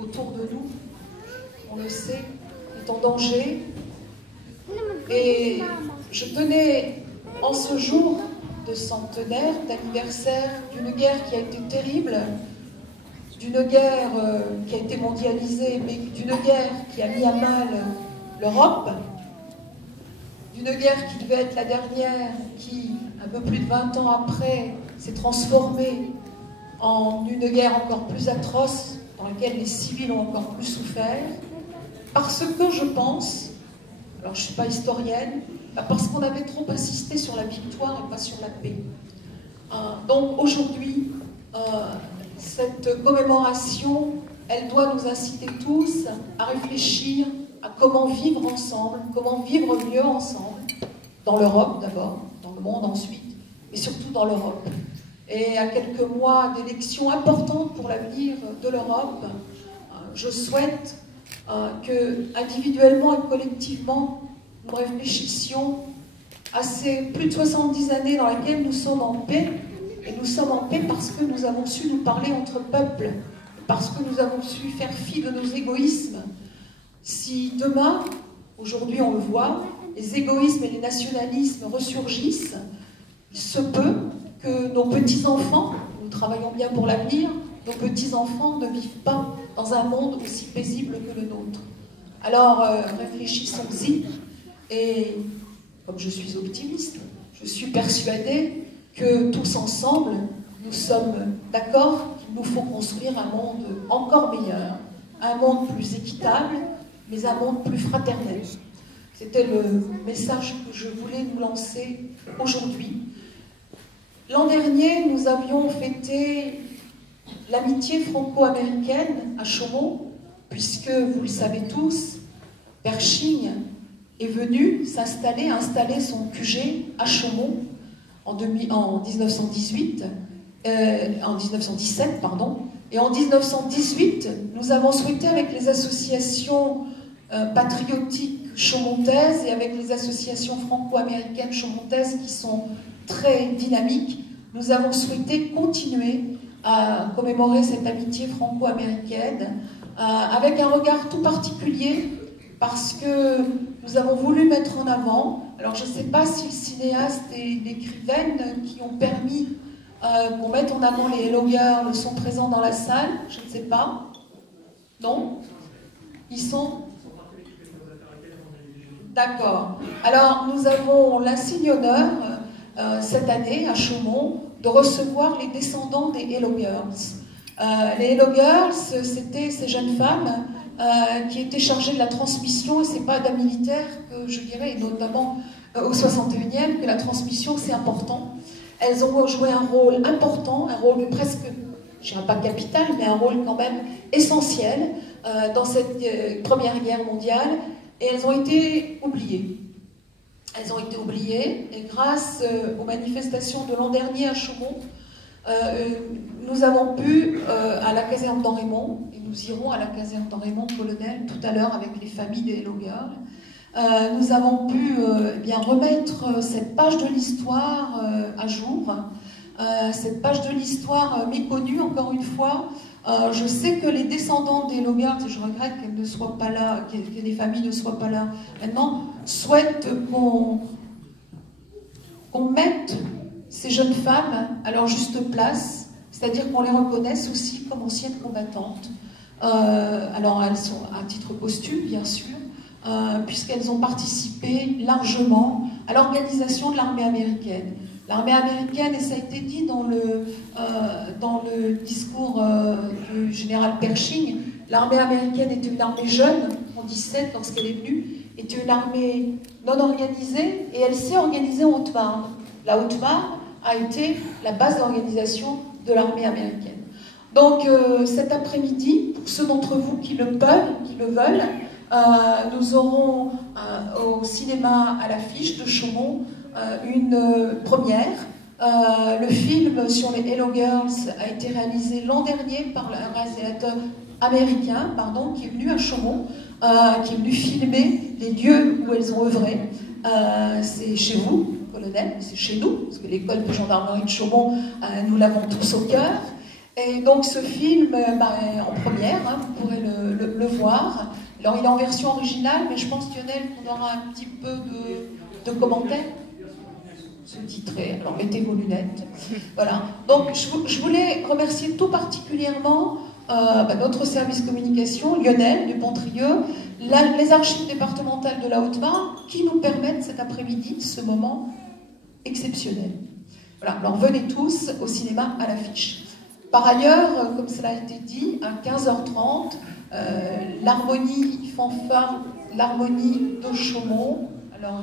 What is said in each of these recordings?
autour de nous, on le sait, est en danger. Et je tenais, en ce jour de centenaire, d'anniversaire d'une guerre qui a été terrible, d'une guerre qui a été mondialisée, mais d'une guerre qui a mis à mal l'Europe, d'une guerre qui devait être la dernière, qui, un peu plus de 20 ans après, s'est transformée en une guerre encore plus atroce, dans laquelle les civils ont encore plus souffert, parce que je pense, alors je ne suis pas historienne, parce qu'on avait trop insisté sur la victoire et pas sur la paix. Donc aujourd'hui, cette commémoration, elle doit nous inciter tous à réfléchir à comment vivre ensemble, comment vivre mieux ensemble, dans l'Europe d'abord, dans le monde ensuite, mais surtout dans l'Europe. Et à quelques mois d'élections importantes pour l'avenir de l'Europe, je souhaite que, individuellement et collectivement, nous réfléchissions à ces plus de 70 années dans lesquelles nous sommes en paix. Et nous sommes en paix parce que nous avons su nous parler entre peuples, parce que nous avons su faire fi de nos égoïsmes. Si demain, aujourd'hui on le voit, les égoïsmes et les nationalismes ressurgissent, il se peut que nos petits-enfants, nous travaillons bien pour l'avenir, nos petits-enfants ne vivent pas dans un monde aussi paisible que le nôtre. Alors réfléchissons-y, et comme je suis optimiste, je suis persuadée que tous ensemble, nous sommes d'accord qu'il nous faut construire un monde encore meilleur, un monde plus équitable, mais un monde plus fraternel. C'était le message que je voulais nous lancer aujourd'hui. L'an dernier, nous avions fêté l'amitié franco-américaine à Chaumont, puisque, vous le savez tous, Pershing est venu s'installer, installer son QG à Chaumont en 1918, en 1917, pardon. Et en 1918, nous avons souhaité, avec les associations patriotiques chaumontaises et avec les associations franco-américaines chaumontaises qui sont très dynamiques, nous avons souhaité continuer à commémorer cette amitié franco-américaine avec un regard tout particulier, parce que nous avons voulu mettre en avant, alors je ne sais pas si le cinéaste et l'écrivaine qui ont permis qu'on mette en avant les Hello Girls sont présents dans la salle, je ne sais pas. Non? Ils sont? D'accord. Alors nous avons l'insigne honneur cette année à Chaumont de recevoir les descendants des Hello Girls. Les Hello Girls, c'était ces jeunes femmes qui étaient chargées de la transmission, et c'est pas d'un militaire que je dirais, et notamment au 61e, que la transmission c'est important. Elles ont joué un rôle important, un rôle presque, je dirais pas capital, mais un rôle quand même essentiel dans cette Première Guerre mondiale, et elles ont été oubliées. Elles ont été oubliées, et grâce aux manifestations de l'an dernier à Chaumont, nous avons pu, à la caserne d'Henri-Mont, et nous irons à la caserne d'Henri-Mont-Colonel tout à l'heure avec les familles des Hello Girls, nous avons pu bien remettre cette page de l'histoire à jour, cette page de l'histoire méconnue, encore une fois. Je sais que les descendants des Hello Girls, et je regrette qu'elles ne soient pas là, que les familles ne soient pas là maintenant, souhaitent qu'on mette ces jeunes femmes à leur juste place, c'est-à-dire qu'on les reconnaisse aussi comme anciennes combattantes. Alors elles sont à titre posthume, bien sûr, puisqu'elles ont participé largement à l'organisation de l'armée américaine. L'armée américaine, et ça a été dit dans le discours du général Pershing, l'armée américaine était une armée jeune, en 17 lorsqu'elle est venue, était une armée non organisée, et elle s'est organisée en Haute-Marne. La Haute-Marne a été la base d'organisation de l'armée américaine. Donc cet après-midi, pour ceux d'entre vous qui le peuvent, qui le veulent, nous aurons au cinéma à l'affiche de Chaumont une première. Le film sur les Hello Girls a été réalisé l'an dernier par un réalisateur américain, pardon, qui est venu à Chaumont, qui est venu filmer les lieux où elles ont œuvré. C'est chez vous, colonel, c'est chez nous, parce que l'école de gendarmerie de Chaumont, nous l'avons tous au cœur. Et donc ce film est en première, hein, vous pourrez le voir. Alors il est en version originale, mais je pense, Lionel, qu'on aura un petit peu de commentaires sous-titrés. Alors mettez vos lunettes. Voilà. Donc je voulais remercier tout particulièrement notre service communication, Lionel Dupont-Trieux, les archives départementales de la Haute-Marne, qui nous permettent cet après-midi ce moment exceptionnel. Voilà. Alors venez tous au cinéma à l'affiche. Par ailleurs, comme cela a été dit, à 15h30, l'harmonie fanfare, l'harmonie de Chaumont, alors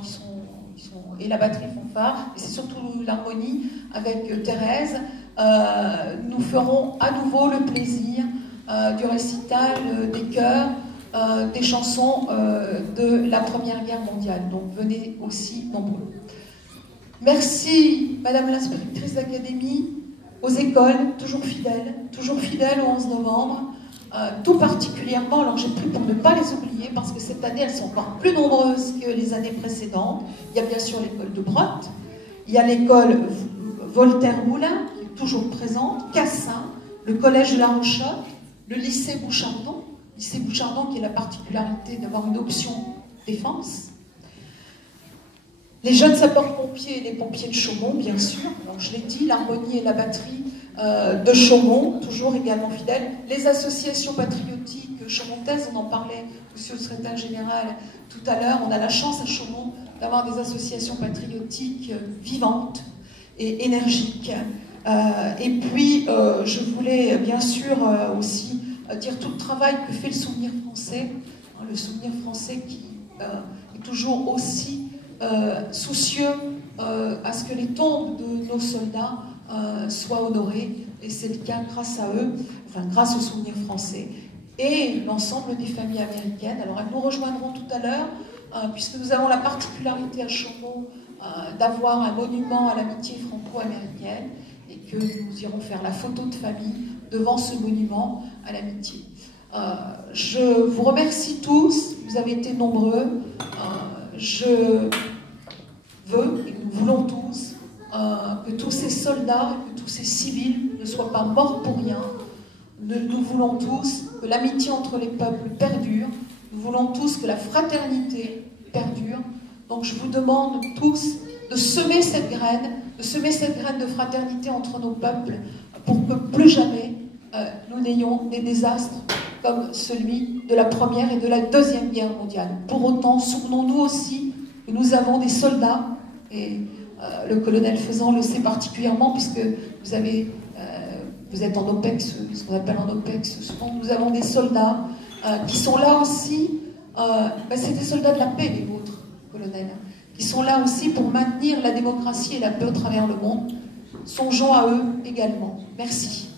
et la batterie fanfare, et c'est surtout l'harmonie avec Thérèse, nous ferons à nouveau le plaisir du récital des chœurs, des chansons de la Première Guerre mondiale. Donc venez aussi nombreux. Merci, Madame l'inspectrice d'académie, aux écoles, toujours fidèles au 11 novembre, tout particulièrement, alors j'ai pris pour ne pas les oublier, parce que cette année, elles sont encore plus nombreuses que les années précédentes. Il y a bien sûr l'école de Brottes, il y a l'école Voltaire-Moulin, qui est toujours présente, Cassin, le collège de La Rochotte, le lycée Bouchardon qui a la particularité d'avoir une option défense, les jeunes sapeurs-pompiers et les pompiers de Chaumont, bien sûr. Alors, je l'ai dit, l'harmonie et la batterie de Chaumont, toujours également fidèles. Les associations patriotiques chaumontaises, on en parlait, monsieur le secrétaire général, tout à l'heure. On a la chance à Chaumont d'avoir des associations patriotiques vivantes et énergiques. Et puis, je voulais bien sûr aussi dire tout le travail que fait le Souvenir français. Le Souvenir français qui est toujours aussi soucieux à ce que les tombes de nos soldats soient honorées, et c'est le cas grâce à eux, enfin grâce au Souvenir français et l'ensemble des familles américaines. Alors elles nous rejoindront tout à l'heure, puisque nous avons la particularité à Chaumont d'avoir un monument à l'amitié franco-américaine, et que nous irons faire la photo de famille devant ce monument à l'amitié. Je vous remercie tous, vous avez été nombreux. Je veux, et nous voulons tous, que tous ces soldats, que tous ces civils ne soient pas morts pour rien. Nous voulons tous que l'amitié entre les peuples perdure. Nous voulons tous que la fraternité perdure. Donc je vous demande tous de semer cette graine de fraternité entre nos peuples, pour que plus jamais nous n'ayons des désastres comme celui de la Première et de la Deuxième Guerre mondiale. Pour autant, souvenons-nous aussi que nous avons des soldats, et le colonel Faisan le sait particulièrement, puisque vous êtes en OPEX, ce qu'on appelle en OPEX, souvent nous avons des soldats qui sont là aussi, c'est des soldats de la paix, les vôtres, colonel, qui sont là aussi pour maintenir la démocratie et la paix à travers le monde. Songeons à eux également. Merci.